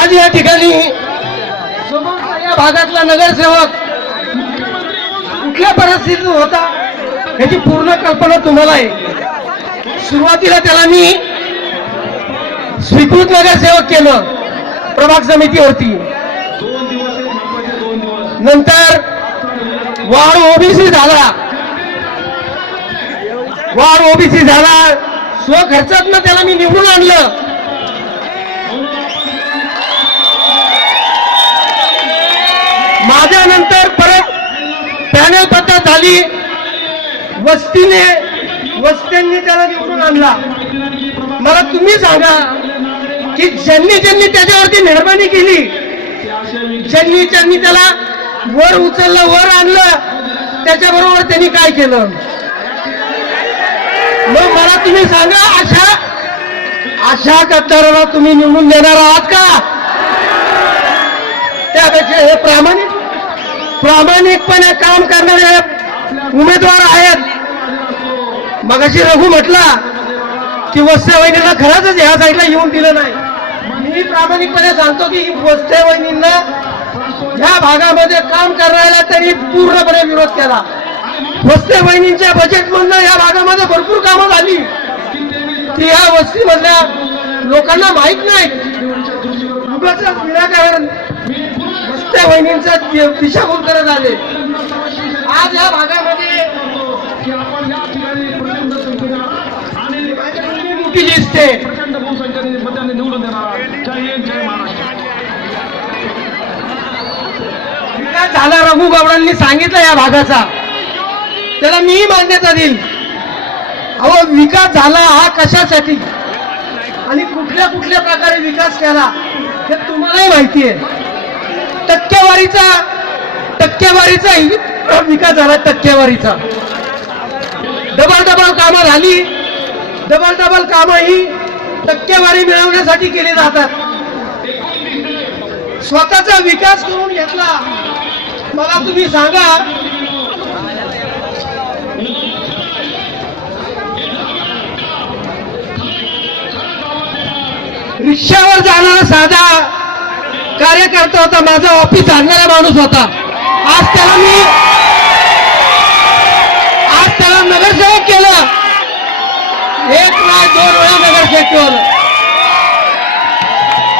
आज या ठिकाणी या भागातला नगरसेवक कुठल्या परिस्थितीत होता याची पूर्ण कल्पना तुम्हाला आहे. सुरुवातीला त्याला मी स्वीकृत नगरसेवक केलं प्रभाग समितीवरती. नंतर वाढ ओबीसी झाला. वाढ ओबीसी झाला. स्वखर्चातनं त्याला मी निवडून आणलं. माझ्यानंतर परत पॅनल पत्ता झाली. वस्तीने वस्त्यांनी त्याला निवडून आणला. मला तुम्ही सांगा की ज्यांनी ज्यांनी त्याच्यावरती मेहरबानी केली ज्यांनी ज्यांनी त्याला वर उचललं वर आणलं त्याच्याबरोबर त्यांनी काय केलं? मग मला तुम्ही सांगा अशा अशा गद्दाराला तुम्ही निवडून देणार आहात का? त्यापेक्षा हे प्रामाणिक प्रामाणिकपणे काम करणारे उमेदवार आहेत. मगाशी रघु म्हटला की वस्ते वहिनीला खरंच ह्या साईडला येऊन दिलं नाही. मी प्रामाणिकपणे सांगतो की वस्ते वहिनींना ह्या भागामध्ये काम करायला त्यांनी पूर्णपणे विरोध केला. वस्ते वहिनींच्या बजेटमधनं या भागामध्ये भरपूर कामं झाली. ती ह्या वस्तीमधल्या लोकांना माहीत नाही. उगाचच विनाकारण नुसत्या वहिनींचा दिशाभूल करत आले. आज या भागामध्ये मोठी लिस्ट आहे. विकास झाला? रघु गवडांनी सांगितलं या भागाचा. त्याला मी मान्यता देईल अहो विकास झाला हा कशासाठी? आणि कुठल्या कुठल्या प्रकारे विकास केला हे तुम्हालाही माहिती आहे. टक्केवारीचा. टक्केवारीचा विकास झाला टक्केवारीचा. डबल डबल कामं झाली. डबल डबल कामं ही टक्केवारी मिळवण्यासाठी केली जातात. स्वतःचा विकास करून घेतला. मला तुम्ही सांगा. रिक्षावर जाणारा साधा कार्यकर्ता होता माझा ऑफिस आणणारा माणूस होता. आज त्याला मी आज त्याला नगरसेवक केलं. एक नाही दोन वेळा नगरसेवक केलं